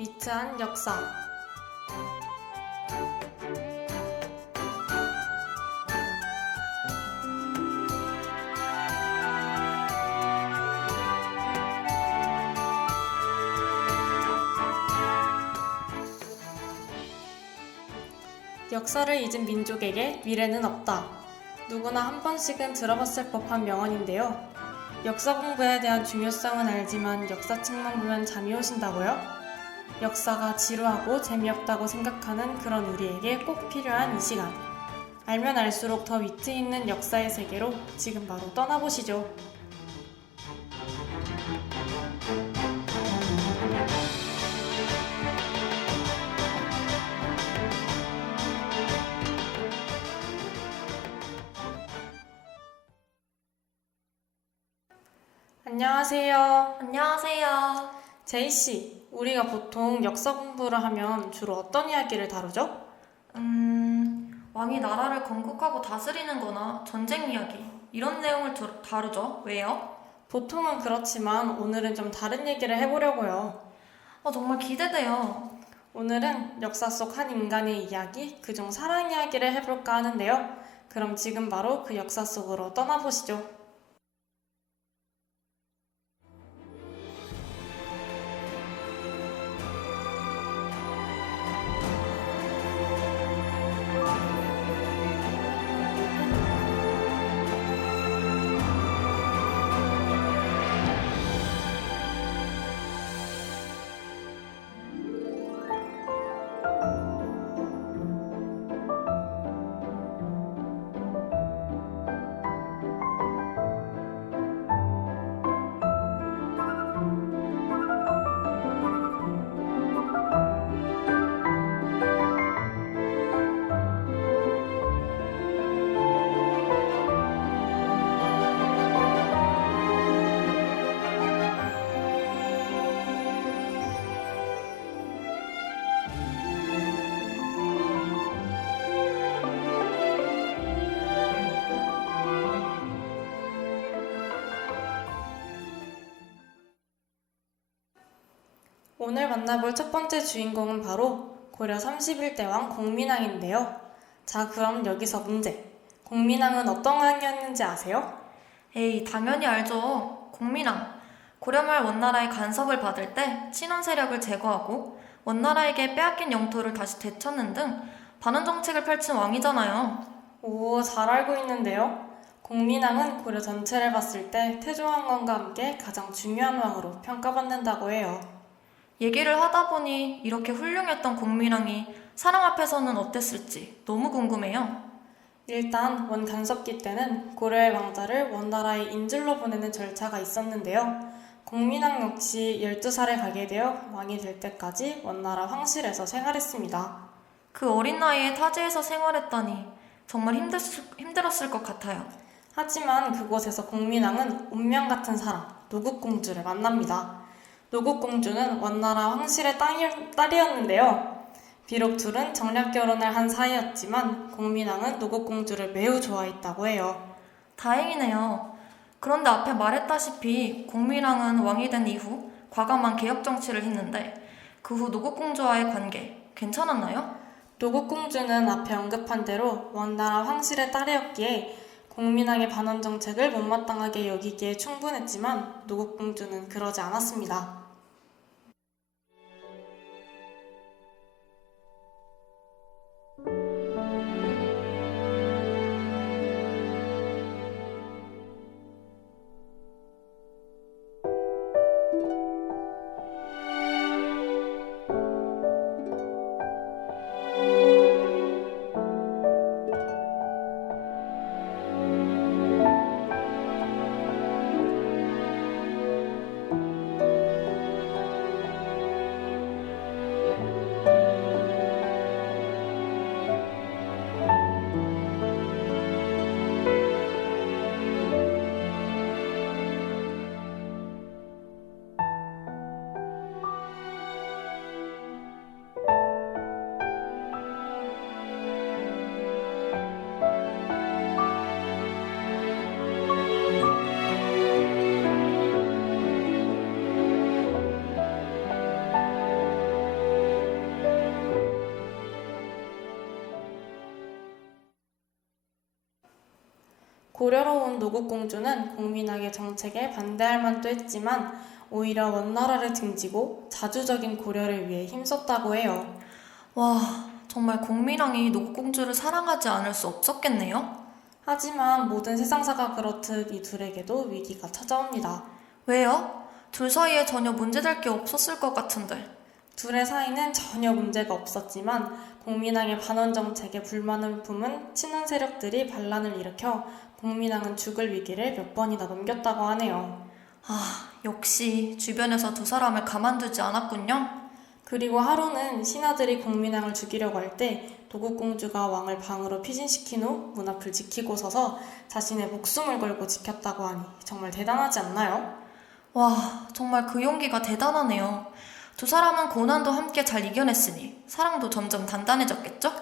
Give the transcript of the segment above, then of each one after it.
위트한 역사. 역사를 잊은 민족에게 미래는 없다. 누구나 한 번씩은 들어봤을 법한 명언인데요. 역사 공부에 대한 중요성은 알지만 역사책만 보면 잠이 오신다고요? 역사가 지루하고 재미없다고 생각하는 그런 우리에게 꼭 필요한 이 시간. 알면 알수록 더 위트 있는 역사의 세계로 지금 바로 떠나보시죠. 안녕하세요. 안녕하세요. 제이씨, 우리가 보통 역사 공부를 하면 주로 어떤 이야기를 다루죠? 왕이 나라를 건국하고 다스리는 거나 전쟁 이야기, 이런 내용을 다루죠. 왜요? 보통은 그렇지만 오늘은 좀 다른 얘기를 해보려고요. 정말 기대돼요. 오늘은 역사 속 한 인간의 이야기, 그중 사랑 이야기를 해볼까 하는데요. 그럼 지금 바로 그 역사 속으로 떠나보시죠. 오늘 만나볼 첫 번째 주인공은 바로 고려 31대 왕 공민왕인데요. 자, 그럼 여기서 문제. 공민왕은 어떤 왕이었는지 아세요? 에이, 당연히 알죠. 공민왕. 고려말 원나라의 간섭을 받을 때 친원 세력을 제거하고 원나라에게 빼앗긴 영토를 다시 되찾는 등 반원 정책을 펼친 왕이잖아요. 오, 잘 알고 있는데요. 공민왕은 고려 전체를 봤을 때 태조왕건과 함께 가장 중요한 왕으로 평가받는다고 해요. 얘기를 하다 보니 이렇게 훌륭했던 공민왕이 사람 앞에서는 어땠을지 너무 궁금해요. 일단 원 간섭기 때는 고려의 왕자를 원나라의 인질로 보내는 절차가 있었는데요. 공민왕 역시 12살에 가게 되어 왕이 될 때까지 원나라 황실에서 생활했습니다. 그 어린 나이에 타지에서 생활했다니 정말 힘들었을 것 같아요. 하지만 그곳에서 공민왕은 운명 같은 사람, 노국공주를 만납니다. 노국공주는 원나라 황실의 딸이었는데요. 비록 둘은 정략 결혼을 한 사이였지만 공민왕은 노국공주를 매우 좋아했다고 해요. 다행이네요. 그런데 앞에 말했다시피 공민왕은 왕이 된 이후 과감한 개혁 정치를 했는데 그 후 노국공주와의 관계 괜찮았나요? 노국공주는 앞에 언급한 대로 원나라 황실의 딸이었기에 공민왕의 반원 정책을 못마땅하게 여기기에 충분했지만 노국공주는 그러지 않았습니다. 고려로 온 노국공주는 공민왕의 정책에 반대할 만도 했지만 오히려 원나라를 등지고 자주적인 고려를 위해 힘썼다고 해요. 와, 정말 공민왕이 노국공주를 사랑하지 않을 수 없었겠네요. 하지만 모든 세상사가 그렇듯 이 둘에게도 위기가 찾아옵니다. 왜요? 둘 사이에 전혀 문제될 게 없었을 것 같은데. 둘의 사이는 전혀 문제가 없었지만 공민왕의 반원 정책에 불만을 품은 친원 세력들이 반란을 일으켜 공민왕은 죽을 위기를 몇 번이나 넘겼다고 하네요. 아, 역시 주변에서 두 사람을 가만두지 않았군요. 그리고 하루는 신하들이 공민왕을 죽이려고 할 때 도국공주가 왕을 방으로 피신시킨 후 문 앞을 지키고 서서 자신의 목숨을 걸고 지켰다고 하니 정말 대단하지 않나요? 와, 정말 그 용기가 대단하네요. 두 사람은 고난도 함께 잘 이겨냈으니 사랑도 점점 단단해졌겠죠?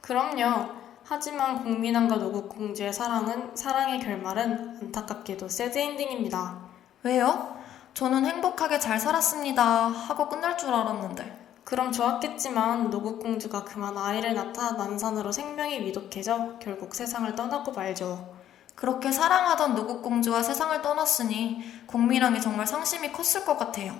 그럼요. 하지만 공민왕과 노국공주의 사랑의 결말은 안타깝게도 새드엔딩입니다. 왜요? 저는 행복하게 잘 살았습니다 하고 끝날 줄 알았는데. 그럼 좋았겠지만 노국공주가 그만 아이를 낳다 난산으로 생명이 위독해져 결국 세상을 떠나고 말죠. 그렇게 사랑하던 노국공주와 세상을 떠났으니 공민왕이 정말 상심이 컸을 것 같아요.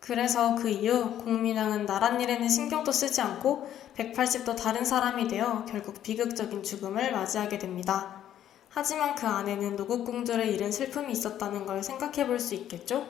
그래서 그 이후 공민왕은 나란 일에는 신경도 쓰지 않고 180도 다른 사람이 되어 결국 비극적인 죽음을 맞이하게 됩니다. 하지만 그 안에는 노국공주를 잃은 슬픔이 있었다는 걸 생각해 볼 수 있겠죠?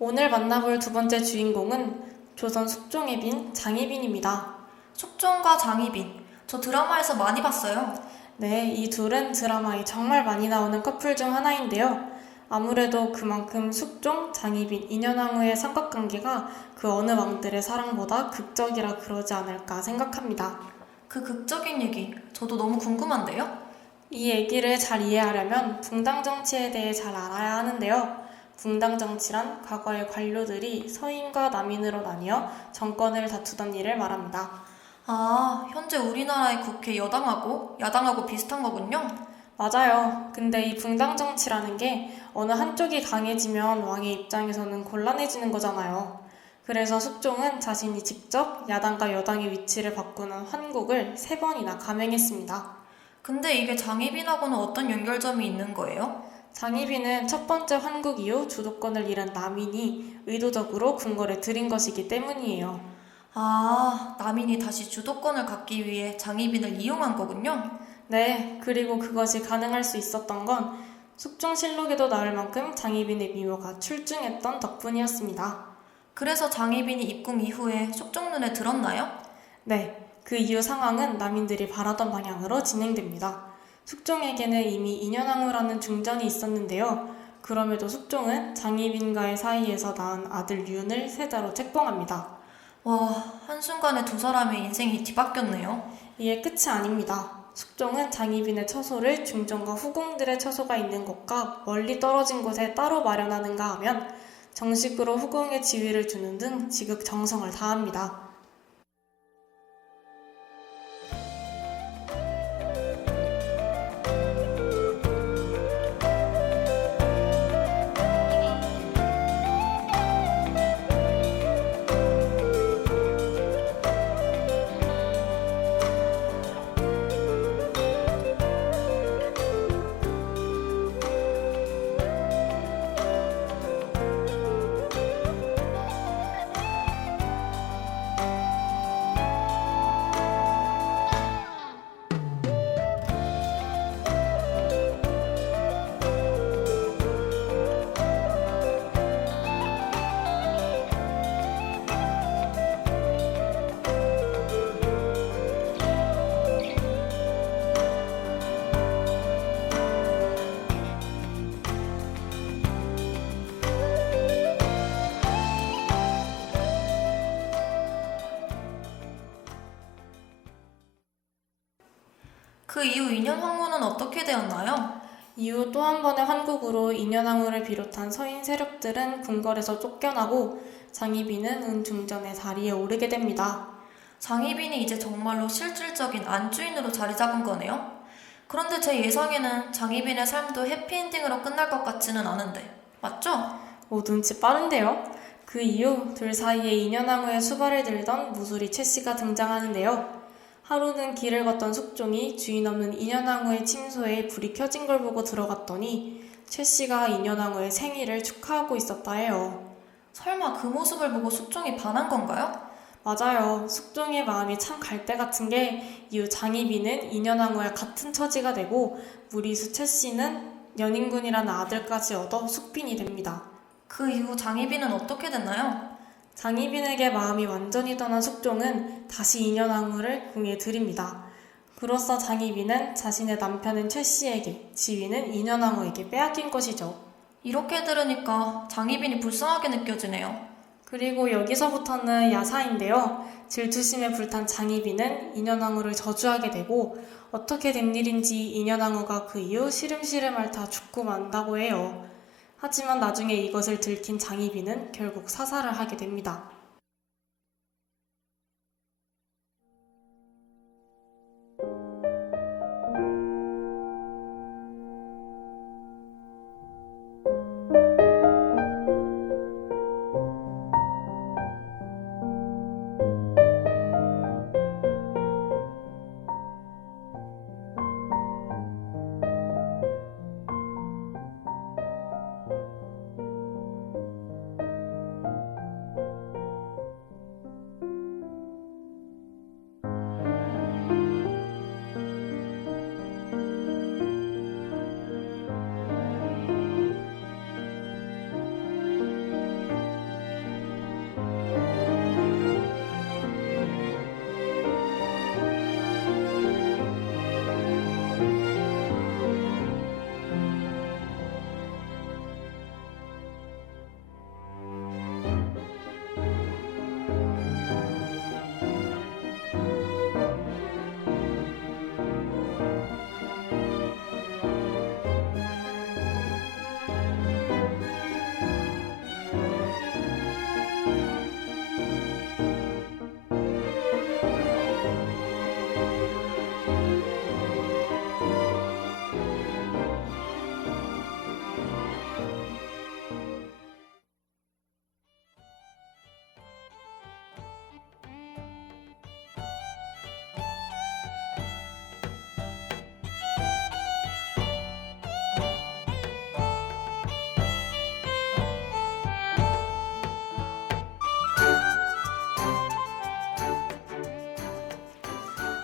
오늘 만나볼 두 번째 주인공은 조선 숙종의 빈 장희빈입니다. 숙종과 장희빈, 저 드라마에서 많이 봤어요. 네, 이 둘은 드라마에 정말 많이 나오는 커플 중 하나인데요. 아무래도 그만큼 숙종, 장희빈, 인현왕후의 삼각관계가 그 어느 왕들의 사랑보다 극적이라 그러지 않을까 생각합니다. 그 극적인 얘기, 저도 너무 궁금한데요? 이 얘기를 잘 이해하려면 붕당 정치에 대해 잘 알아야 하는데요. 붕당 정치란 과거의 관료들이 서인과 남인으로 나뉘어 정권을 다투던 일을 말합니다. 아, 현재 우리나라의 국회 여당하고 야당하고 비슷한 거군요. 맞아요. 근데 이 붕당 정치라는 게 어느 한쪽이 강해지면 왕의 입장에서는 곤란해지는 거잖아요. 그래서 숙종은 자신이 직접 야당과 여당의 위치를 바꾸는 환국을 3번이나 감행했습니다. 근데 이게 장희빈하고는 어떤 연결점이 있는 거예요? 장희빈은 첫 번째 환국 이후 주도권을 잃은 남인이 의도적으로 궁궐에 들인 것이기 때문이에요. 아, 남인이 다시 주도권을 갖기 위해 장희빈을 이용한 거군요. 네, 그리고 그것이 가능할 수 있었던 건 숙종실록에도 나올 만큼 장희빈의 미모가 출중했던 덕분이었습니다. 그래서 장희빈이 입궁 이후에 숙종 눈에 들었나요? 네, 그 이후 상황은 남인들이 바라던 방향으로 진행됩니다. 숙종에게는 이미 인현왕후라는 중전이 있었는데요. 그럼에도 숙종은 장희빈과의 사이에서 낳은 아들 윤을 세자로 책봉합니다. 와, 한순간에 두 사람의 인생이 뒤바뀌었네요. 이에 끝이 아닙니다. 숙종은 장희빈의 처소를 중전과 후궁들의 처소가 있는 곳과 멀리 떨어진 곳에 따로 마련하는가 하면 정식으로 후궁의 지위를 주는 등 지극정성을 다합니다. 그 이후 인현황후는 어떻게 되었나요? 이후 또 한 번의 환국으로 인현왕후를 비롯한 서인 세력들은 궁궐에서 쫓겨나고 장희빈은 은중전의 자리에 오르게 됩니다. 장희빈이 이제 정말로 실질적인 안주인으로 자리 잡은 거네요. 그런데 제 예상에는 장희빈의 삶도 해피엔딩으로 끝날 것 같지는 않은데, 맞죠? 오, 눈치 빠른데요? 그 이후 둘 사이에 인현왕후의 수발을 들던 무술이 최씨가 등장하는데요. 하루는 길을 걷던 숙종이 주인 없는 인현왕후의 침소에 불이 켜진 걸 보고 들어갔더니 최씨가 인현왕후의 생일을 축하하고 있었다 해요. 설마 그 모습을 보고 숙종이 반한 건가요? 맞아요. 숙종의 마음이 참 갈대 같은 게 이후 장희빈은 인현왕후와 같은 처지가 되고 무리수 최씨는 연인군이라는 아들까지 얻어 숙빈이 됩니다. 그 이후 장희빈은 어떻게 됐나요? 장희빈에게 마음이 완전히 떠난 숙종은 다시 인현왕후를 궁에 들입니다. 그로써 장희빈은 자신의 남편인 최씨에게, 지위는 인현왕후에게 빼앗긴 것이죠. 이렇게 들으니까 장희빈이 불쌍하게 느껴지네요. 그리고 여기서부터는 야사인데요. 질투심에 불탄 장희빈은 인현왕후를 저주하게 되고 어떻게 된 일인지 인현왕후가 그 이후 시름시름 앓다 죽고 만다고 해요. 하지만 나중에 이것을 들킨 장희빈은 결국 사살을 하게 됩니다.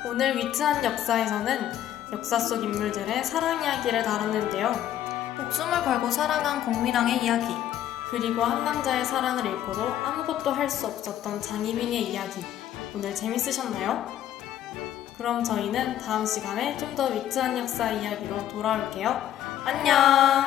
오늘 위트한 역사에서는 역사 속 인물들의 사랑 이야기를 다뤘는데요. 목숨을 걸고 사랑한 공미랑의 이야기. 그리고 한 남자의 사랑을 잃고도 아무것도 할 수 없었던 장희빈의 이야기. 오늘 재밌으셨나요? 그럼 저희는 다음 시간에 좀 더 위트한 역사 이야기로 돌아올게요. 안녕!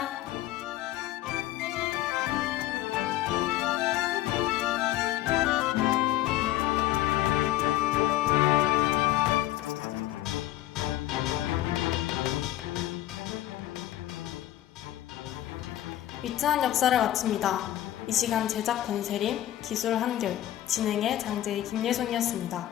위트한 역사를 마칩니다. 이 시간 제작 권세림, 기술 한결, 진행의 장재희 김예송이었습니다.